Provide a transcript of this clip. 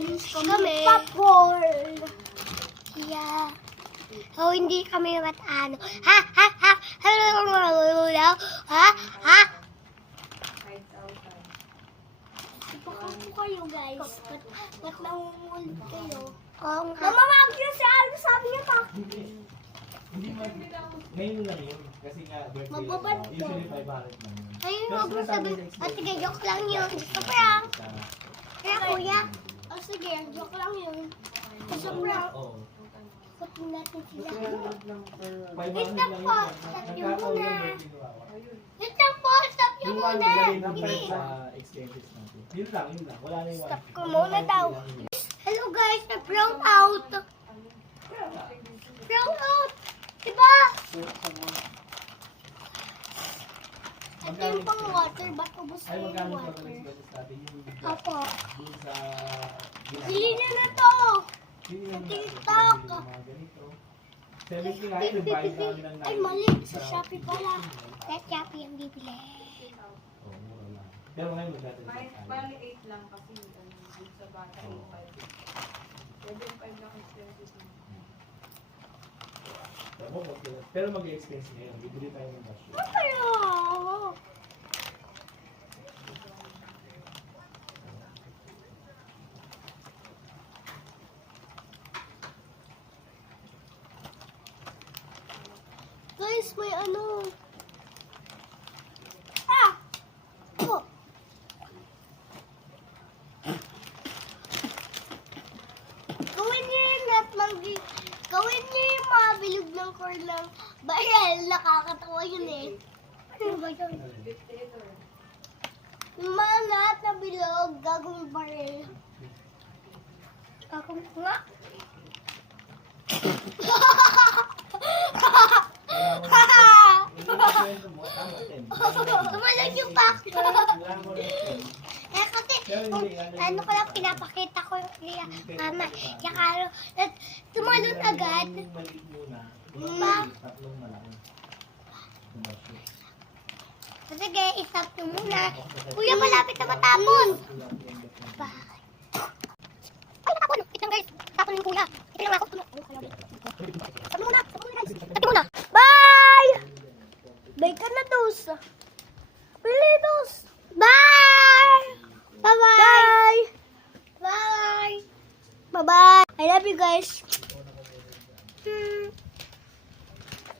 Alis kami. Popcorn. Yeah. So, hindi kami matano. Ha? Ha? Ha? Ha? Ha? Ha? Ipakapo kayo, guys. Ba't nangungulit kayo? Oo nga. Mamamag yun si Aldo. Sabi niya pa. Hindi man. Ngayon lang yun. Kasi nga, birthday. Magbabad Usually 500 lang yun. Ayun, huwag mo sabihin. Sige, joke lang yun. Gusto prank. Kaya, kuya. Sige, joke lang yun. Gusto prank. Oo. Kutin natin sila. 500 Wait lang lang yun. po. Stop nyo muna. Nagkakaw Wait lang po. Stop nyo yung muna. ng Bilis. sa expenses natin. Yun lang. Wala na yung Stop ko muna daw. Hello guys, na-brown out. Brown out. Diba? Ito yung pang water. Ba't ubos Ay, na yung magkano pa water? talaga expenses natin? Yung Opo. dun sa... Bili na to. Hindi Sa naman TikTok. natin mga ganito. 70 nga yun, nagbayad na kami ng Ay, mali. Sa Shopee pala. Sa Shopee ang bibili. Oo, mura lang. Pero ngayon magdadala tayo. Bali 8 lang kasi dun sa bata 8.5. 7.5 lang expenses mo. Pero mag-expense ngayon, bibili tayo ng basyo. Ano? Guys, may ano. Ah! Oh! Gawin niyo yun at gawin niyo yung mga bilog ng corn ng viral. Nakakatawa yun eh. Ano ba yun? Yung mga lahat na bilog, gagawin baril. Gagawin ko nga. Tumalog yung factor. Eh kasi, ano ko lang pinapakita ko yung kaya, mama, kaya tumalon agad. Maliit muna. Ma. Tatlong malaki. Sige, isap nyo muna. Kuya, malapit na matapon. Bye. Ay, natapon. Itang guys, tapon yung kuya. Ito lang ako. Sabi muna, sabi muna. Bye! Bye ka na, Dos. Pili, Dos. Bye! Bye-bye! Bye! Bye-bye! I love you guys.